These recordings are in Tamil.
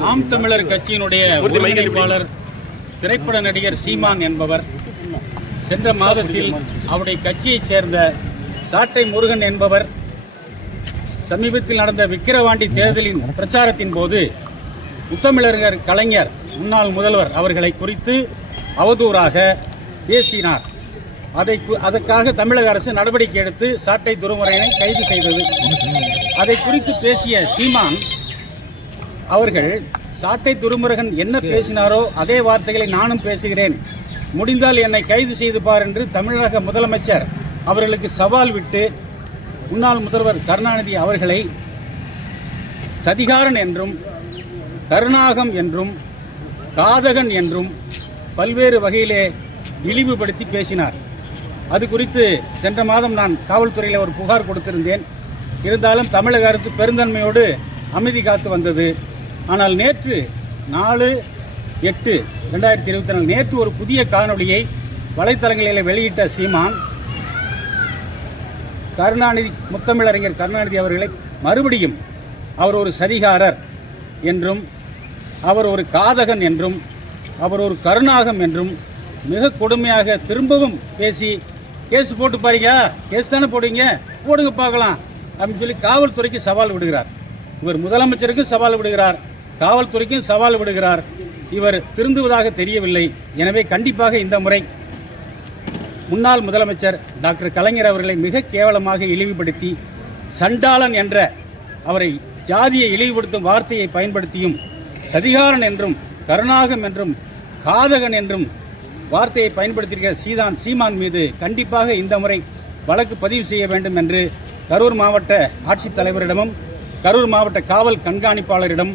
நாம் தமிழர் கட்சியினுடைய ஒருங்கிணைப்பாளர் திரைப்பட நடிகர் சீமான் என்பவர் சென்ற மாதத்தில் அவருடைய கட்சியைச் சேர்ந்த சாட்டை முருகன் என்பவர் சமீபத்தில் நடந்த விக்கிரவாண்டி தேர்தலின் பிரச்சாரத்தின் போது முத்தமிழர் கலைஞர் முன்னாள் முதல்வர் அவர்களை குறித்து அவதூறாக பேசினார். அதை அதற்காக தமிழக அரசு நடவடிக்கை எடுத்து சாட்டை துருமுறையினை கைது செய்தது. அதை குறித்து பேசிய சீமான் அவர்கள் சாட்டை துருமுருகன் என்ன பேசினாரோ அதே வார்த்தைகளை நானும் பேசுகிறேன். முடிந்தால் என்னை கைது செய்து பார் என்று தமிழக முதலமைச்சர் அவர்களுக்கு சவால் விட்டு முன்னாள் முதல்வர் கருணாநிதி அவர்களை சதிகாரன் என்றும் கருணாகம் என்றும் காதகன் என்றும் பல்வேறு வகையிலே இழிவுபடுத்தி பேசினார். அது குறித்து சென்ற மாதம் நான் காவல்துறையில் ஒரு புகார் கொடுத்திருந்தேன். இருந்தாலும் தமிழக அரசு பெருந்தன்மையோடு அமைதி காத்து வந்தது. ஆனால் நேற்று நாலு எட்டு ரெண்டாயிரத்தி இருபத்தி நாலு நேற்று ஒரு புதிய காணொளியை வலைத்தளங்களில் வெளியிட்ட சீமான் கருணாநிதி முத்தமிழறிஞர் கருணாநிதி அவர்களை மறுபடியும் அவர் ஒரு சதிகாரர் என்றும் அவர் ஒரு காதகன் என்றும் அவர் ஒரு கருணாகம் என்றும் மிக கொடுமையாக திரும்பவும் பேசி கேஸ் போட்டு பாருங்க கேஸ் தானே போடுவீங்க போடுங்க பார்க்கலாம் அப்படின்னு சொல்லி காவல்துறைக்கு சவால் விடுகிறார். இவர் முதலமைச்சருக்கும் சவால் விடுகிறார். காவல்துறைக்கும் சவால் விடுகிறார். இவர் திருந்துவதாக தெரியவில்லை. எனவே கண்டிப்பாக இந்த முறை முன்னாள் முதலமைச்சர் டாக்டர் கலைஞர் அவர்களை மிக கேவலமாக இழிவுபடுத்தி சண்டாளன் என்ற அவரை ஜாதியை இழிவுபடுத்தும் வார்த்தையை பயன்படுத்தியும் சதிகாரன் என்றும் கருணாகம் என்றும் காதகன் என்றும் வார்த்தையை பயன்படுத்தியிருக்கிற சீதான் சீமான் மீது கண்டிப்பாக இந்த முறை வழக்கு பதிவு செய்ய வேண்டும் என்று கரூர் மாவட்ட ஆட்சித்தலைவரிடமும் கரூர் மாவட்ட காவல் கண்காணிப்பாளரிடம்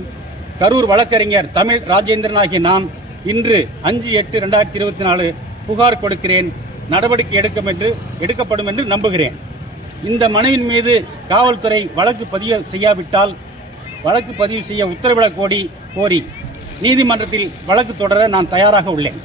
கரூர் வழக்கறிஞர் தமிழ் ராஜேந்திரன் ஆகிய நான் இன்று அஞ்சு எட்டு ரெண்டாயிரத்தி இருபத்தி நாலு புகார் கொடுக்கிறேன். நடவடிக்கை எடுக்கும் என்று எடுக்கப்படும் என்று நம்புகிறேன். இந்த மனுவின் மீது காவல்துறை வழக்கு பதிவு செய்யாவிட்டால் வழக்கு பதிவு செய்ய உத்தரவிடக் கோடி கோரி நீதிமன்றத்தில் வழக்கு தொடர நான் தயாராக உள்ளேன்.